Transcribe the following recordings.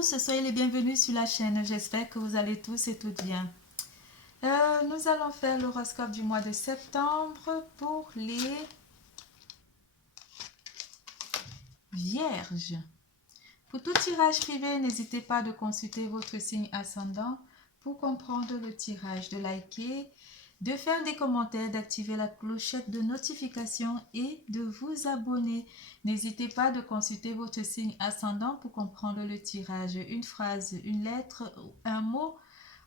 tous, soyez les bienvenus sur la chaîne. J'espère que vous allez tous et toutes bien. Nous allons faire l'horoscope du mois de septembre pour les Vierges. Pour tout tirage privé, n'hésitez pas de consulter votre signe ascendant pour comprendre le tirage, de liker, de faire des commentaires, d'activer la clochette de notification et de vous abonner. N'hésitez pas de consulter votre signe ascendant pour comprendre le tirage. Une phrase, une lettre, un mot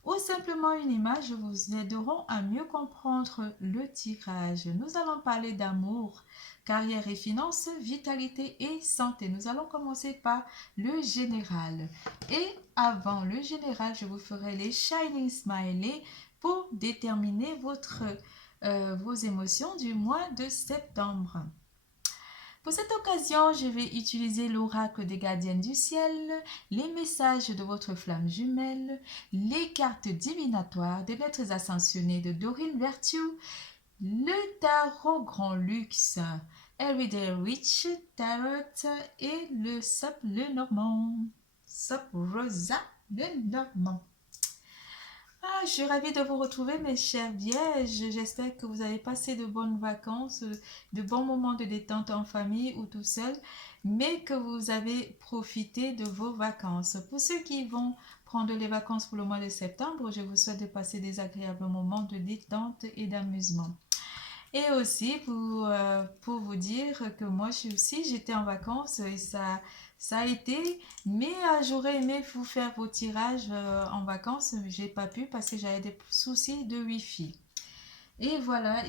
ou simplement une image vous aideront à mieux comprendre le tirage. Nous allons parler d'amour, carrière et finances, vitalité et santé. Nous allons commencer par le général. Et avant le général, je vous ferai les Shining Smiley pour déterminer vos émotions du mois de septembre. Pour cette occasion, je vais utiliser l'oracle des gardiennes du ciel, les messages de votre flamme jumelle, les cartes divinatoires des maîtres ascensionnés de Dorine Virtue, le tarot grand luxe, Everyday Witch Tarot et le Sop le Normand, Sop Rosa le Normand. Je suis ravie de vous retrouver mes chers vierges. J'espère que vous avez passé de bonnes vacances, de bons moments de détente en famille ou tout seul, mais que vous avez profité de vos vacances. Pour ceux qui vont prendre les vacances pour le mois de septembre, je vous souhaite de passer des agréables moments de détente et d'amusement. Et aussi pour vous dire que moi j'étais en vacances et ça a été, mais j'aurais aimé vous faire vos tirages en vacances, j'ai pas pu parce que j'avais des soucis de Wi-Fi. Et voilà,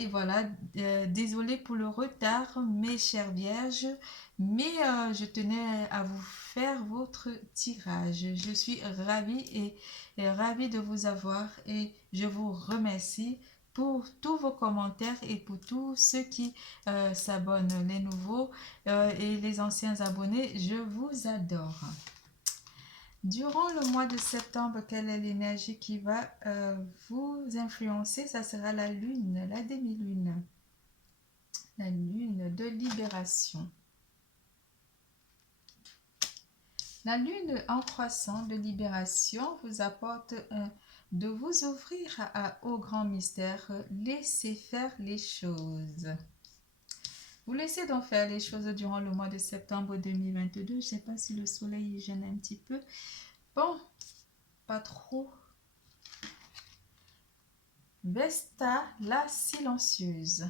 désolée pour le retard, mes chères vierges, mais je tenais à vous faire votre tirage. Je suis ravie et ravie de vous avoir et je vous remercie pour tous vos commentaires et pour tous ceux qui s'abonnent, les nouveaux et les anciens abonnés. Je vous adore. Durant le mois de septembre, quelle est l'énergie qui va vous influencer? Ça sera la lune, la demi-lune. La lune de libération. La lune en croissant de libération vous apporte de vous ouvrir au grand mystère. Laissez faire les choses. Vous laissez donc faire les choses durant le mois de septembre 2022. Je ne sais pas si le soleil gêne un petit peu. Bon, pas trop. Vesta la silencieuse.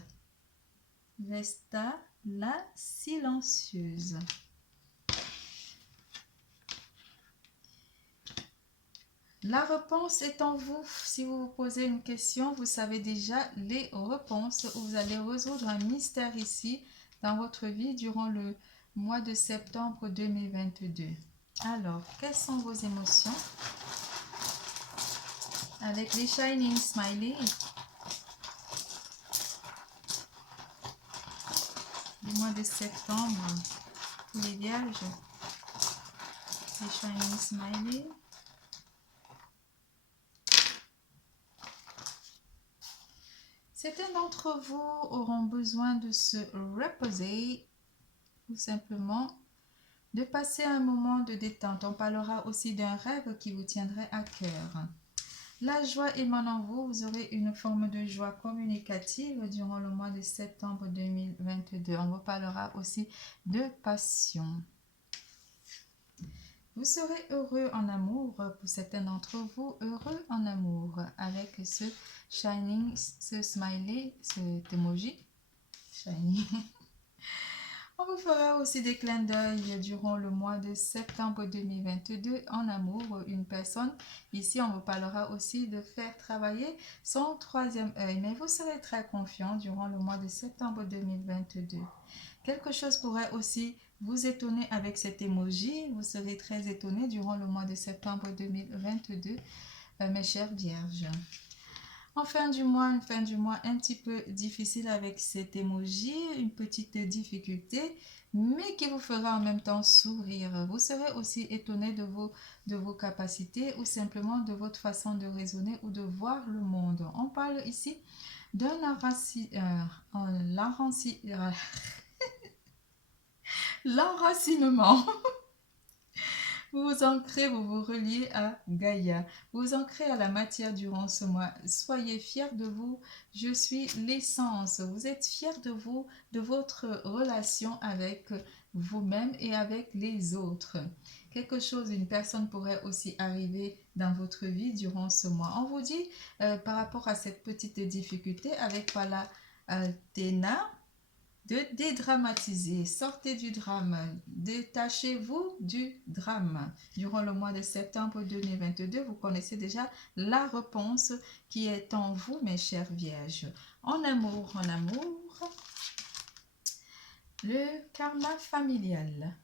Vesta la silencieuse. La réponse est en vous. Si vous vous posez une question, vous savez déjà les réponses. Vous allez résoudre un mystère ici dans votre vie durant le mois de septembre 2022. Alors, quelles sont vos émotions? Avec les Shining Smiley. Du mois de septembre pour les vierges. Les Shining Smiley. Certains d'entre vous auront besoin de se reposer ou simplement de passer un moment de détente. On parlera aussi d'un rêve qui vous tiendrait à cœur. La joie émane en vous. Vous aurez une forme de joie communicative durant le mois de septembre 2022. On vous parlera aussi de passion. Vous serez heureux en amour, pour certains d'entre vous, heureux en amour, avec ce shining, ce smiley, cet emoji, shining. On vous fera aussi des clins d'œil durant le mois de septembre 2022 en amour, une personne. Ici, on vous parlera aussi de faire travailler son troisième œil, mais vous serez très confiant durant le mois de septembre 2022. Quelque chose pourrait aussi vous étonner avec cet emoji. Vous serez très étonné durant le mois de septembre 2022, mes chères vierges. En fin du mois, une fin du mois un petit peu difficile avec cet emoji, une petite difficulté, mais qui vous fera en même temps sourire. Vous serez aussi étonné de vos capacités ou simplement de votre façon de raisonner ou de voir le monde. On parle ici d'un l'enracinement. Vous vous ancrez, vous vous reliez à Gaïa. Vous vous ancrez à la matière durant ce mois. Soyez fiers de vous. Je suis l'essence. Vous êtes fiers de vous, de votre relation avec vous-même et avec les autres. Quelque chose, une personne pourrait aussi arriver dans votre vie durant ce mois. On vous dit, par rapport à cette petite difficulté avec Pala Athéna, de dédramatiser, sortez du drame, détachez-vous du drame. Durant le mois de septembre 2022, vous connaissez déjà la réponse qui est en vous, mes chères vierges. En amour, le karma familial.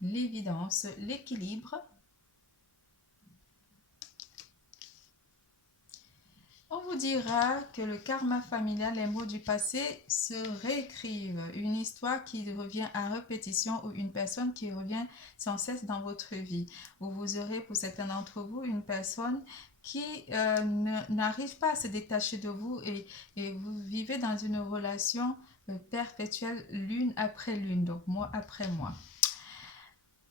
L'évidence, l'équilibre. On vous dira que le karma familial, les mots du passé se réécrivent. Une histoire qui revient à répétition ou une personne qui revient sans cesse dans votre vie. Ou vous aurez pour certains d'entre vous une personne qui n'arrive pas à se détacher de vous et vous vivez dans une relation perpétuelle l'une après l'une, donc mois après mois.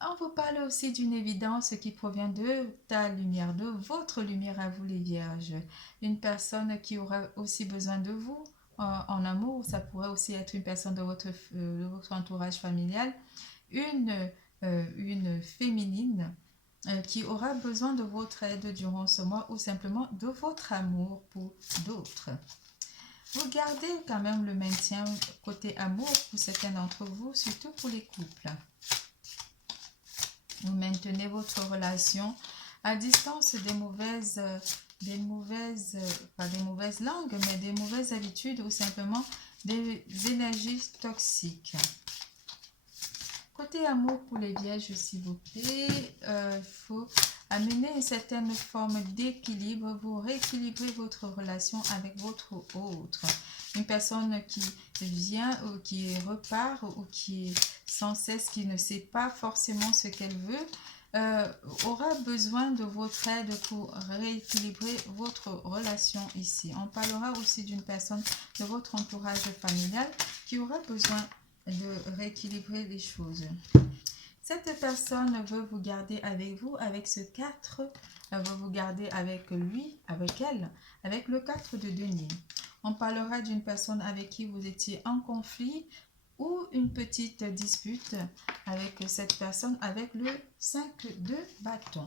On vous parle aussi d'une évidence qui provient de ta lumière, de votre lumière à vous les vierges. Une personne qui aura aussi besoin de vous en amour, ça pourrait aussi être une personne de votre entourage familial, une féminine qui aura besoin de votre aide durant ce mois ou simplement de votre amour pour d'autres. Vous gardez quand même le maintien côté amour pour certains d'entre vous, surtout pour les couples. Vous maintenez votre relation à distance pas des mauvaises langues, mais des mauvaises habitudes ou simplement des énergies toxiques. Côté amour pour les vierges, s'il vous plaît, faut amener une certaine forme d'équilibre. Vous rééquilibrez votre relation avec votre autre. Une personne qui vient ou qui repart ou qui est sans cesse, qui ne sait pas forcément ce qu'elle veut, aura besoin de votre aide pour rééquilibrer votre relation ici. On parlera aussi d'une personne de votre entourage familial qui aura besoin de rééquilibrer les choses. Cette personne veut vous garder avec vous, avec ce 4, elle veut vous garder avec lui, avec elle, avec le 4 de denier. On parlera d'une personne avec qui vous étiez en conflit ou une petite dispute avec cette personne avec le 5 de bâton.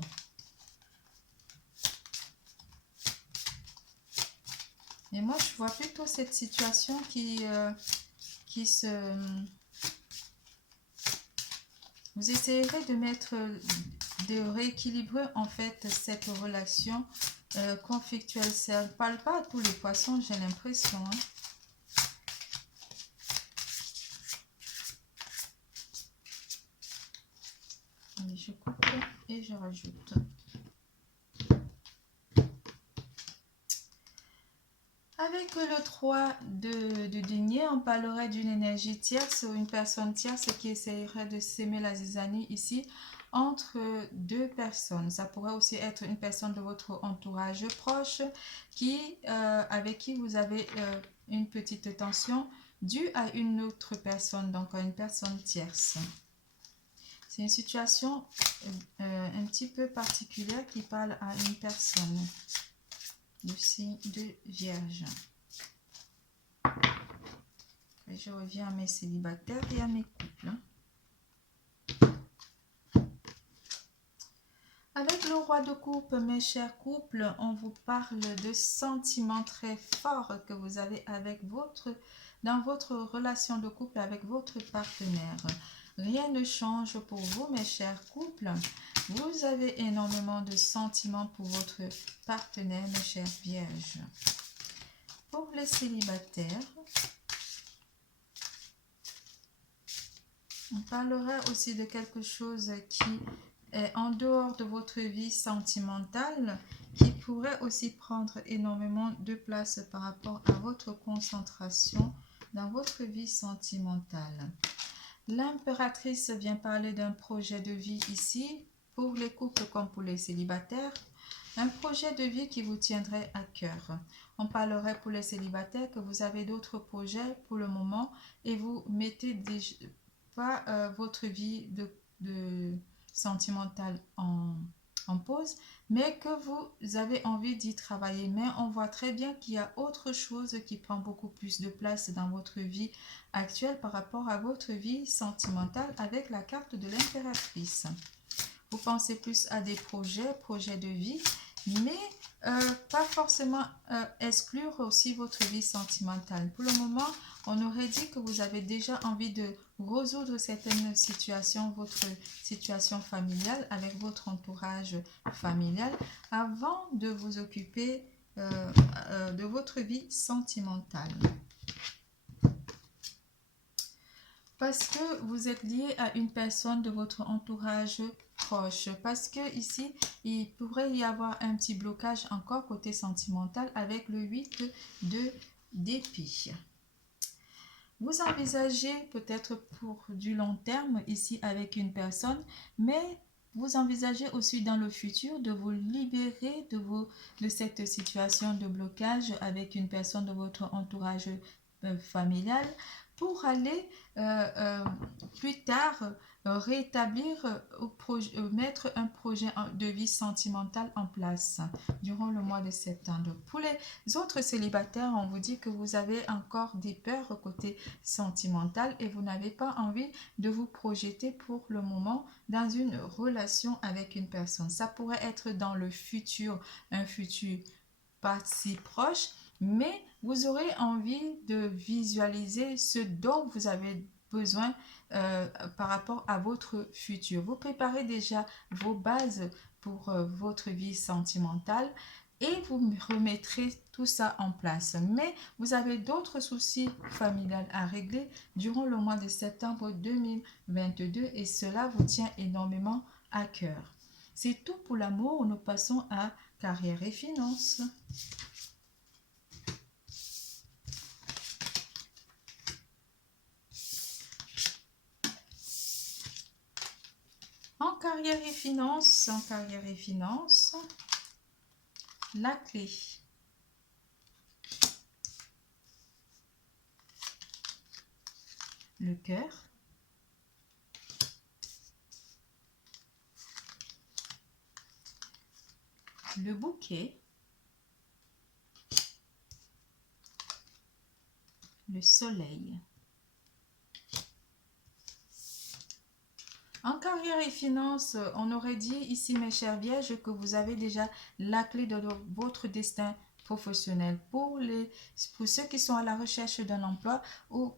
Et moi, je vois plutôt cette situation vous essayerez de rééquilibrer en fait cette relation conflictuelle. Ça ne parle pas à tous les poissons, j'ai l'impression. Allez, je coupe et je rajoute. Avec le 3 de denier, on parlerait d'une énergie tierce ou une personne tierce qui essayerait de s'aimer la zizanie ici entre deux personnes. Ça pourrait aussi être une personne de votre entourage proche avec qui vous avez une petite tension due à une autre personne, donc à une personne tierce. C'est une situation un petit peu particulière qui parle à une personne du signe de Vierge. Et je reviens à mes célibataires et à mes couples. Avec le roi de coupe, mes chers couples, on vous parle de sentiments très forts que vous avez dans votre relation de couple avec votre partenaire. Rien ne change pour vous, mes chers couples. Vous avez énormément de sentiments pour votre partenaire, mes chères vierges. Pour les célibataires, on parlera aussi de quelque chose qui est en dehors de votre vie sentimentale, qui pourrait aussi prendre énormément de place par rapport à votre concentration dans votre vie sentimentale. L'impératrice vient parler d'un projet de vie ici, pour les couples comme pour les célibataires. un projet de vie qui vous tiendrait à cœur. On parlerait pour les célibataires que vous avez d'autres projets pour le moment et vous mettez déjà pas votre vie de sentimentale en pause, mais que vous avez envie d'y travailler. Mais on voit très bien qu'il y a autre chose qui prend beaucoup plus de place dans votre vie actuelle par rapport à votre vie sentimentale avec la carte de l'impératrice. Vous pensez plus à des projets de vie, mais pas forcément exclure aussi votre vie sentimentale. Pour le moment, on aurait dit que vous avez déjà envie de résoudre certaines situations, votre situation familiale avec votre entourage familial avant de vous occuper de votre vie sentimentale. Parce que vous êtes lié à une personne de votre entourage proche. Parce que ici, il pourrait y avoir un petit blocage encore côté sentimental avec le 8 d'épée. Vous envisagez peut-être pour du long terme ici avec une personne, mais vous envisagez aussi dans le futur de vous libérer de cette situation de blocage avec une personne de votre entourage familial pour aller plus tard rétablir mettre un projet de vie sentimentale en place durant le mois de septembre. Pour les autres célibataires, on vous dit que vous avez encore des peurs côté sentimental et vous n'avez pas envie de vous projeter pour le moment dans une relation avec une personne. Ça pourrait être dans le futur, un futur pas si proche, mais vous aurez envie de visualiser ce dont vous avez besoin par rapport à votre futur. Vous préparez déjà vos bases pour votre vie sentimentale et vous remettrez tout ça en place. Mais vous avez d'autres soucis familiales à régler durant le mois de septembre 2022 et cela vous tient énormément à cœur. C'est tout pour l'amour. Nous passons à carrière et finances. En carrière et finances, la clé. Le cœur. Le bouquet. Le soleil. En carrière et finances, on aurait dit ici, mes chers vierges, que vous avez déjà la clé de votre destin professionnel. Pour ceux qui sont à la recherche d'un emploi ou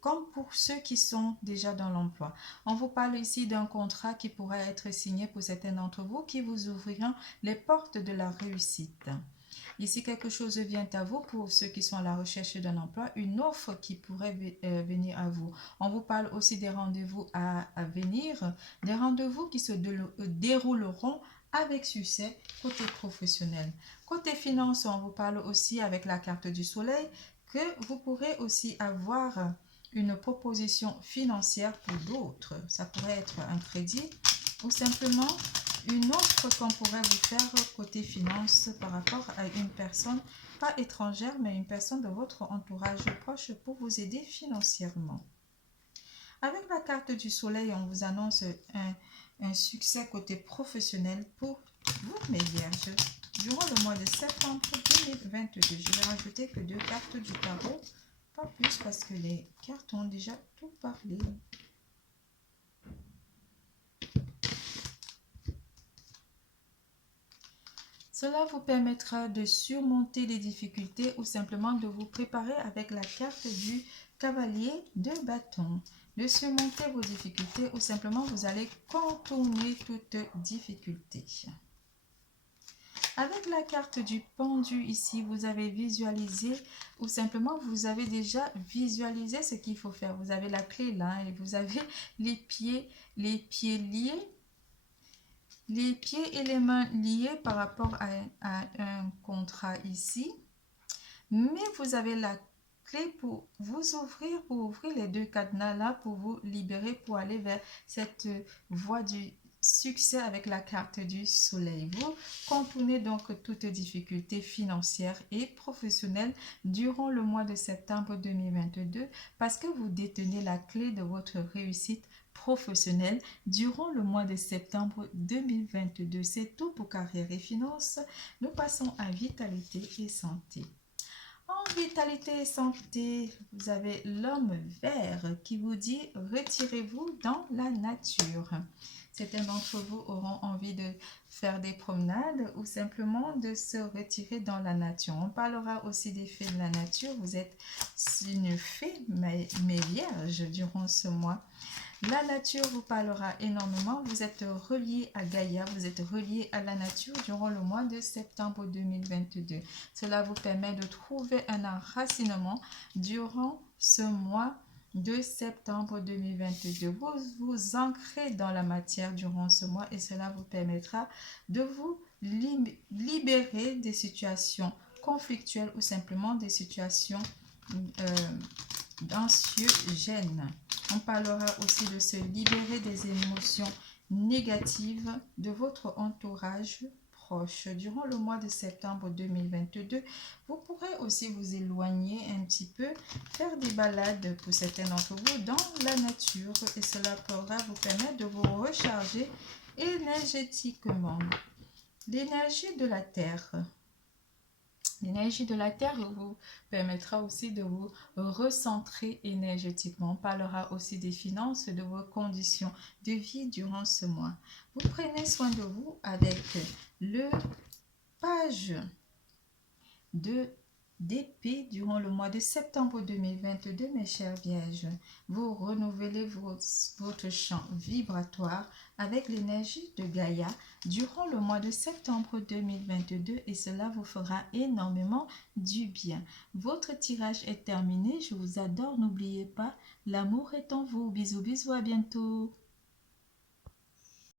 comme pour ceux qui sont déjà dans l'emploi. On vous parle ici d'un contrat qui pourrait être signé pour certains d'entre vous qui vous ouvriront les portes de la réussite. Ici, quelque chose vient à vous pour ceux qui sont à la recherche d'un emploi, une offre qui pourrait venir à vous. On vous parle aussi des rendez-vous à venir, des rendez-vous qui se dérouleront avec succès côté professionnel. Côté finance, on vous parle aussi avec la carte du soleil que vous pourrez aussi avoir une proposition financière pour d'autres. Ça pourrait être un crédit ou simplement une offre qu'on pourrait vous faire côté finance par rapport à une personne, pas étrangère, mais une personne de votre entourage proche pour vous aider financièrement. Avec la carte du soleil, on vous annonce un succès côté professionnel pour vous, mes vierges, durant le mois de septembre 2022. Je vais rajouter que 2 cartes du tarot, pas plus parce que les cartes ont déjà tout parlé. Cela vous permettra de surmonter les difficultés ou simplement de vous préparer avec la carte du cavalier de bâton. De surmonter vos difficultés ou simplement vous allez contourner toute difficulté. Avec la carte du pendu ici, vous avez visualisé ou simplement vous avez déjà visualisé ce qu'il faut faire. Vous avez la clé là et vous avez les pieds liés. Les pieds et les mains liés par rapport à un contrat ici. Mais vous avez la clé pour vous ouvrir les 2 cadenas là pour vous libérer, pour aller vers cette voie succès avec la carte du soleil. Vous contournez donc toute difficulté financière et professionnelle durant le mois de septembre 2022 parce que vous détenez la clé de votre réussite professionnelle durant le mois de septembre 2022. C'est tout pour carrière et finances. Nous passons à vitalité et santé. En vitalité et santé, vous avez l'homme vert qui vous dit retirez-vous dans la nature. Certains d'entre vous auront envie de faire des promenades ou simplement de se retirer dans la nature. On parlera aussi des fées de la nature. Vous êtes une fée, mais vierge durant ce mois. La nature vous parlera énormément. Vous êtes relié à Gaïa, vous êtes relié à la nature durant le mois de septembre 2022. Cela vous permet de trouver un enracinement durant ce mois de septembre 2022. Vous vous ancrez dans la matière durant ce mois et cela vous permettra de vous libérer des situations conflictuelles ou simplement des situations anxiogènes. On parlera aussi de se libérer des émotions négatives de votre entourage proche. Durant le mois de septembre 2022, vous pourrez aussi vous éloigner un petit peu, faire des balades pour certains d'entre vous dans la nature et cela pourra vous permettre de vous recharger énergétiquement. L'énergie de la Terre. L'énergie de la Terre vous permettra aussi de vous recentrer énergétiquement. On parlera aussi des finances, de vos conditions de vie durant ce mois. Vous prenez soin de vous avec le page d'épée durant le mois de septembre 2022, mes chers vierges. Vous renouvelez votre champ vibratoire avec l'énergie de Gaïa durant le mois de septembre 2022 et cela vous fera énormément du bien. Votre tirage est terminé. Je vous adore. N'oubliez pas, l'amour est en vous. Bisous, bisous, à bientôt.